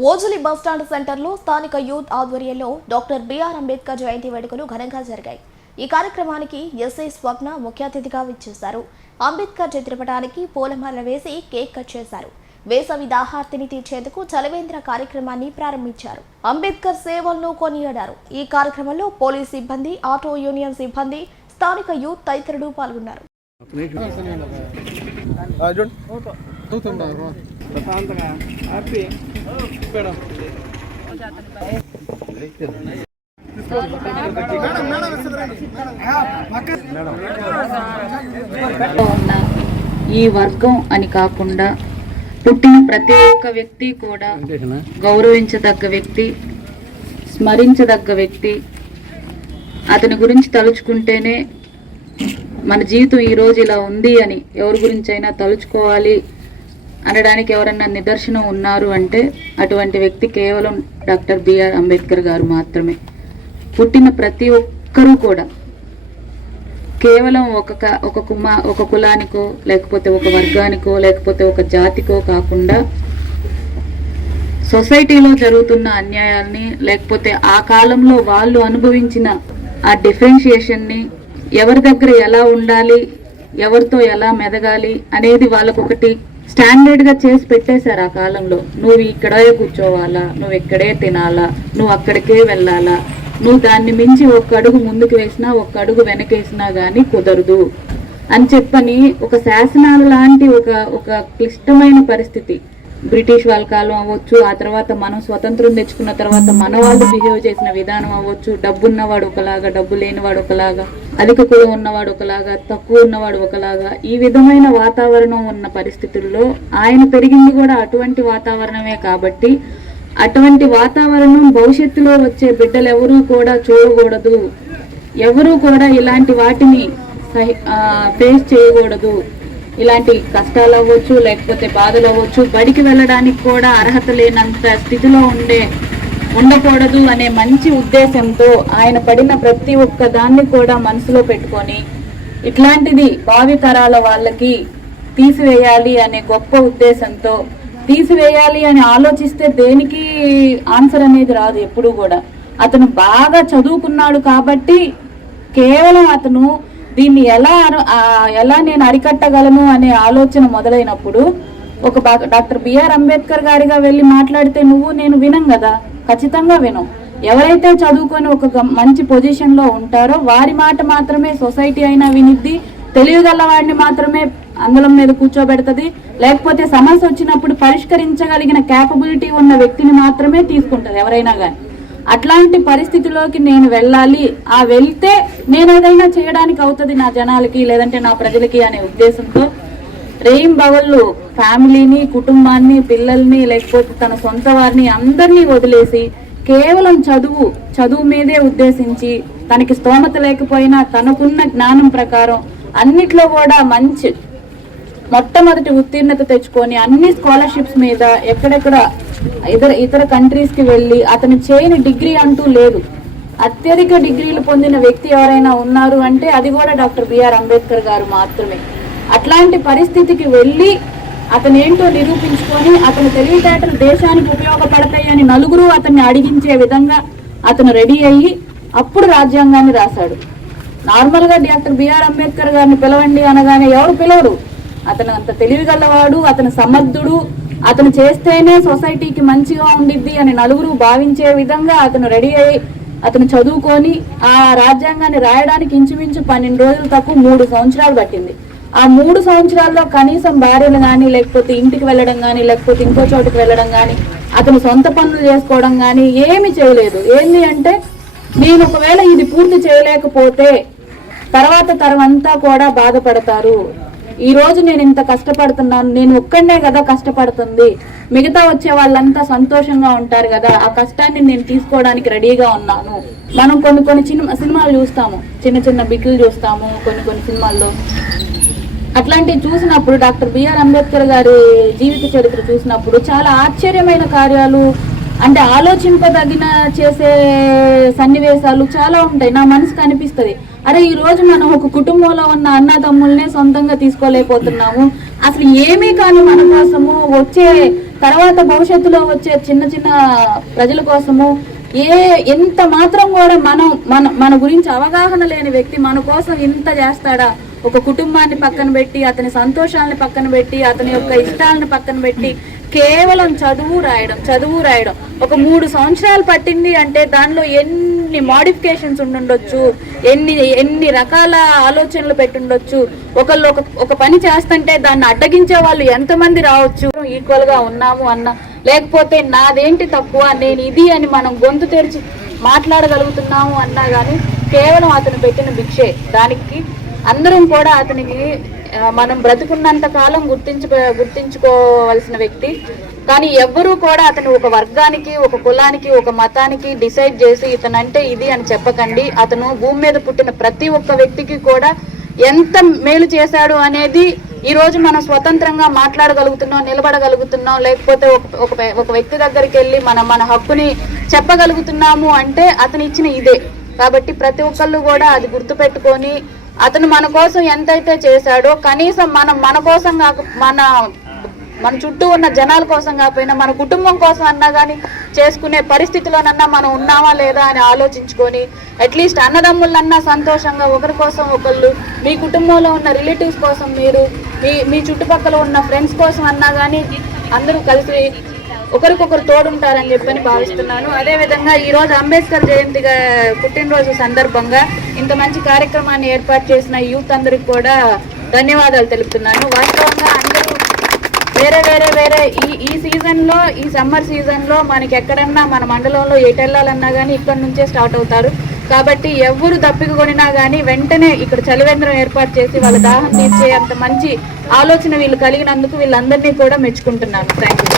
ఓజులి bus stand సెంటర్లో స్థానిక youth ఆధ్వర్యంలో డాక్టర్ బిఆర్ అంబేద్కర్ జయంతి వేడుకలు ఘనంగా జరిగాయి. ఈ కార్యక్రమానికి ఎస్ఐ స్వప్న ముఖ్య అతిథిగా విచ్చేశారు. అంబేద్కర్ చిత్రపటానికి పూలమాల వేసి కేక్ కట్ చేశారు. వేసవి దాహార్తిని తీర్చేందుకు చలవేంద్ర కార్యక్రమాన్ని ప్రారంభించారు. అంబేద్కర్ సేవలను కొనియాడారు. ఈ కార్యక్రమంలో పోలీస్ సిబ్బంది ఆటో యూనియన్ సిబ్బంది స్థానిక యూత్ తదితరులు పాల్గొన్నారు. అర్జున్. ప్రశాంతంగా హ్యాపీ ఈ వర్గం అని కాకుండా పుట్టిన ప్రతి ఒక్క వ్యక్తి కూడా గౌరవించదగ్గ వ్యక్తి స్మరించదగ్గ వ్యక్తి. అతని గురించి తలుచుకుంటేనే మన జీవితం ఈరోజు ఇలా ఉంది అని ఎవరి గురించి అయినా తలుచుకోవాలి. అనడానికి ఎవరన్నా నిదర్శనం ఉన్నారు అంటే అటువంటి వ్యక్తి కేవలం డాక్టర్ బిఆర్ అంబేద్కర్ గారు మాత్రమే. పుట్టిన ప్రతి ఒక్కరూ కూడా కేవలం ఒక ఒక కుమా ఒక కులానికో లేకపోతే ఒక వర్గానికో లేకపోతే ఒక జాతికో కాకుండా సొసైటీలో జరుగుతున్న అన్యాయాల్ని లేకపోతే ఆ కాలంలో వాళ్ళు అనుభవించిన ఆ డిఫరెన్షియేషన్ని ఎవరి దగ్గర ఎలా ఉండాలి ఎవరితో ఎలా మెదగాలి అనేది వాళ్ళకొకటి స్టాండర్డ్గా చేసి పెట్టేశారు ఆ కాలంలో. నువ్వు ఇక్కడే కూర్చోవాలా? నువ్వు ఇక్కడే తినాలా? నువ్వు అక్కడికే వెళ్ళాలా? నువ్వు దాన్ని మించి ఒక్క అడుగు ముందుకు వేసినా ఒక్క అడుగు వెనకేసినా గానీ కుదరదు. అని చెప్పని ఒక శాసనాలు లాంటి ఒక ఒక క్లిష్టమైన పరిస్థితి. బ్రిటిష్ వాళ్ళ కాలం అవ్వచ్చు ఆ తర్వాత మనం స్వతంత్రం తెచ్చుకున్న తర్వాత మన వాళ్ళు బిహేవ్ చేసిన విధానం అవ్వచ్చు. డబ్బున్నవాడు ఒకలాగా డబ్బు లేనివాడు ఒకలాగా. అధిక కులం ఉన్నవాడు ఒకలాగా తక్కువ ఉన్నవాడు ఒకలాగా ఈ విధమైన వాతావరణం ఉన్న పరిస్థితుల్లో ఆయన పెరిగింది కూడా అటువంటి వాతావరణమే కాబట్టి అటువంటి వాతావరణం భవిష్యత్తులో వచ్చే బిడ్డలు ఎవరూ కూడా చూడకూడదు. ఎవరూ కూడా ఇలాంటి వాటిని ఫేస్ చేయకూడదు. ఇలాంటి కష్టాలు అవ్వచ్చు లేకపోతే బాధలు అవ్వచ్చు బడికి వెళ్ళడానికి కూడా అర్హత లేనంత స్థితిలో ఉండే ఉండకూడదు అనే మంచి ఉద్దేశంతో ఆయన పడిన ప్రతి ఒక్క దాన్ని కూడా మనసులో పెట్టుకొని ఇట్లాంటిది భావి తరాల వాళ్ళకి తీసివేయాలి అనే గొప్ప ఉద్దేశంతో తీసివేయాలి అని ఆలోచిస్తే దేనికి ఆన్సర్ అనేది రాదు ఎప్పుడు కూడా. అతను బాగా చదువుకున్నాడు కాబట్టి కేవలం అతను దీన్ని ఎలా ఎలా నేను అరికట్టగలను అనే ఆలోచన మొదలైనప్పుడు ఒక డాక్టర్ బిఆర్ అంబేద్కర్ గారిగా వెళ్ళి మాట్లాడితే నువ్వు నేను వినం కదా. ఖచ్చితంగా వినం. ఎవరైతే చదువుకొని ఒక మంచి పొజిషన్లో ఉంటారో వారి మాట మాత్రమే సొసైటీ అయినా వినిద్ది తెలియగల వాడిని మాత్రమే అంగుళం మీద కూర్చోబెడుతుంది. లేకపోతే సమస్య వచ్చినప్పుడు పరిష్కరించగలిగిన క్యాపబిలిటీ ఉన్న వ్యక్తిని మాత్రమే తీసుకుంటది ఎవరైనా కానీ అట్లాంటి పరిస్థితిలోకి నేను వెళ్ళాలి. ఆ వెళ్తే నేను ఏదైనా చేయడానికి అవుతుంది నా జనాలకి లేదంటే నా ప్రజలకి అనే ఉద్దేశంతో రెయిన్ బవళ్ళు ఫ్యామిలీని కుటుంబాన్ని పిల్లల్ని లేకపోతే తన సొంత వారిని అందరినీ వదిలేసి కేవలం చదువు చదువు మీదే ఉద్దేశించి తనకి స్తోమత లేకపోయినా తనకున్న జ్ఞానం ప్రకారం అన్నిట్లో కూడా మంచి మొట్టమొదటి ఉత్తీర్ణత తెచ్చుకొని అన్ని స్కాలర్షిప్స్ మీద ఎక్కడెక్కడ ఇతర ఇతర కంట్రీస్కి వెళ్ళి అతను చేయని డిగ్రీ అంటూ లేదు. అత్యధిక డిగ్రీలు పొందిన వ్యక్తి ఎవరైనా ఉన్నారు అంటే అది కూడా డాక్టర్ బిఆర్ అంబేద్కర్ గారు మాత్రమే. అట్లాంటి పరిస్థితికి వెళ్ళి అతను ఏంటో నిరూపించుకొని అతని తెలివితేటలు దేశానికి ఉపయోగపడతాయి అని నలుగురు అతన్ని అడిగించే విధంగా అతను రెడీ అయ్యి అప్పుడు రాజ్యాంగాన్ని రాశాడు. నార్మల్గా డాక్టర్ బిఆర్ అంబేద్కర్ గారిని పిలవండి అనగానే ఎవరు పిలవరు? అతను అంత తెలివిగలవాడు అతను సమర్థుడు అతను చేస్తేనే సొసైటీకి మంచిగా ఉండిద్ది అని నలుగురు భావించే విధంగా అతను రెడీ అయ్యి అతను చదువుకొని ఆ రాజ్యాంగాన్ని రాయడానికి ఇంచుమించు పన్నెండు రోజులు తక్కువ మూడు సంవత్సరాలు పట్టింది. ఆ మూడు సంవత్సరాల్లో కనీసం భార్యలు కానీ లేకపోతే ఇంటికి వెళ్ళడం కానీ లేకపోతే ఇంకో చోటుకి వెళ్ళడం కానీ అతను సొంత పనులు చేసుకోవడం కానీ ఏమి చేయలేదు. ఏంది అంటే నేను ఒకవేళ ఇది పూర్తి చేయలేకపోతే తర్వాత తరమంతా కూడా బాధపడతారు. ఈ రోజు నేను ఇంత కష్టపడుతున్నాను నేను ఒక్కడనే కదా కష్టపడుతుంది. మిగతా వచ్చే వాళ్ళంతా సంతోషంగా ఉంటారు కదా ఆ కష్టాన్ని నేను తీసుకోవడానికి రెడీగా ఉన్నాను. మనం కొన్ని కొన్ని చిన్న సినిమాలు చూస్తాము. చిన్న చిన్న బిట్లు చూస్తాము కొన్ని కొన్ని సినిమాల్లో. అట్లాంటివి చూసినప్పుడు డాక్టర్ బిఆర్ అంబేద్కర్ గారి జీవిత చరిత్ర చూసినప్పుడు చాలా ఆశ్చర్యమైన కార్యాలు అంటే ఆలోచింపదగిన చేసే సన్నివేశాలు చాలా ఉంటాయి. నా మనసుకు అనిపిస్తుంది. అరే ఈ రోజు మనం ఒక కుటుంబంలో ఉన్న అన్నదమ్ముల్నే సొంతంగా తీసుకోలేకపోతున్నాము. అసలు ఏమీ కానీ మన కోసము వచ్చే తర్వాత భవిష్యత్తులో వచ్చే చిన్న చిన్న ప్రజల కోసము ఏ ఎంత మాత్రం కూడా మనం మన మన గురించి అవగాహన లేని వ్యక్తి మన కోసం ఇంత చేస్తాడా? ఒక కుటుంబాన్ని పక్కన పెట్టి అతని సంతోషాలను పక్కన పెట్టి అతని యొక్క ఇష్టాలను పక్కన పెట్టి కేవలం చదువు రాయడం చదువు రాయడం. ఒక మూడు సంవత్సరాలు పట్టింది అంటే దానిలో ఎన్ని మాడిఫికేషన్స్ ఉండుండొచ్చు ఎన్ని ఎన్ని రకాల ఆలోచనలు పెట్టుండొచ్చు. ఒకళ్ళు ఒక ఒక పని చేస్తుంటే దాన్ని అడ్డగించే వాళ్ళు ఎంతమంది రావచ్చు? ఈక్వల్గా ఉన్నాము అన్న లేకపోతే నాదేంటి తక్కువ నేను ఇది అని మనం గొంతు తెరిచి మాట్లాడగలుగుతున్నాము అన్నా కానీ కేవలం అతను పెట్టిన భిక్షే. దానికి అందరం కూడా అతనికి మనం బ్రతుకున్నంత కాలం గుర్తించు గుర్తించుకోవలసిన వ్యక్తి. కానీ ఎవ్వరూ కూడా అతను ఒక వర్గానికి ఒక కులానికి ఒక మతానికి డిసైడ్ చేసి ఇతనంటే ఇది అని చెప్పకండి. అతను భూమి మీద పుట్టిన ప్రతి ఒక్క వ్యక్తికి కూడా ఎంత మేలు చేశాడు అనేది ఈ రోజు మనం స్వతంత్రంగా మాట్లాడగలుగుతున్నాం నిలబడగలుగుతున్నాం. లేకపోతే ఒక ఒక ఒక వ్యక్తి దగ్గరికి వెళ్ళి మనం మన హక్కుని చెప్పగలుగుతున్నాము అంటే అతను ఇచ్చిన ఇదే. కాబట్టి ప్రతి ఒక్కళ్ళు కూడా అది గుర్తుపెట్టుకొని అతను మన కోసం ఎంతైతే చేశాడో కనీసం మనం మన కోసం కాక మన మన చుట్టూ ఉన్న జనాల కోసం కాకపోయినా మన కుటుంబం కోసం అన్నా కానీ చేసుకునే పరిస్థితిలోనన్నా మనం ఉన్నామా లేదా అని ఆలోచించుకొని అట్లీస్ట్ అన్నదమ్ములన్నా సంతోషంగా ఒకరి కోసం ఒకళ్ళు మీ కుటుంబంలో ఉన్న రిలేటివ్స్ కోసం మీరు మీ మీ చుట్టుపక్కల ఉన్న ఫ్రెండ్స్ కోసం అన్నా కానీ అందరూ కలిసి ఒకరికొకరు తోడుంటారని చెప్పని భావిస్తున్నాను. అదేవిధంగా ఈరోజు అంబేద్కర్ జయంతి పుట్టినరోజు సందర్భంగా ఇంత మంచి కార్యక్రమాన్ని ఏర్పాటు చేసిన యూత్ అందరికి కూడా ధన్యవాదాలు తెలుపుతున్నాను. వాస్తవంగా అందరూ వేరే వేరే వేరే ఈ ఈ సీజన్లో ఈ సమ్మర్ సీజన్లో మనకి ఎక్కడన్నా మన మండలంలో ఎటెళ్ళాలన్నా కానీ ఇక్కడ నుంచే స్టార్ట్ అవుతారు. కాబట్టి ఎవరు తప్పికొనినా కానీ వెంటనే ఇక్కడ చలివేంద్రం ఏర్పాటు చేసి వాళ్ళ దాహం తీర్చే అంత మంచి ఆలోచన వీళ్ళు కలిగినందుకు వీళ్ళందరినీ కూడా మెచ్చుకుంటున్నాను. Thank you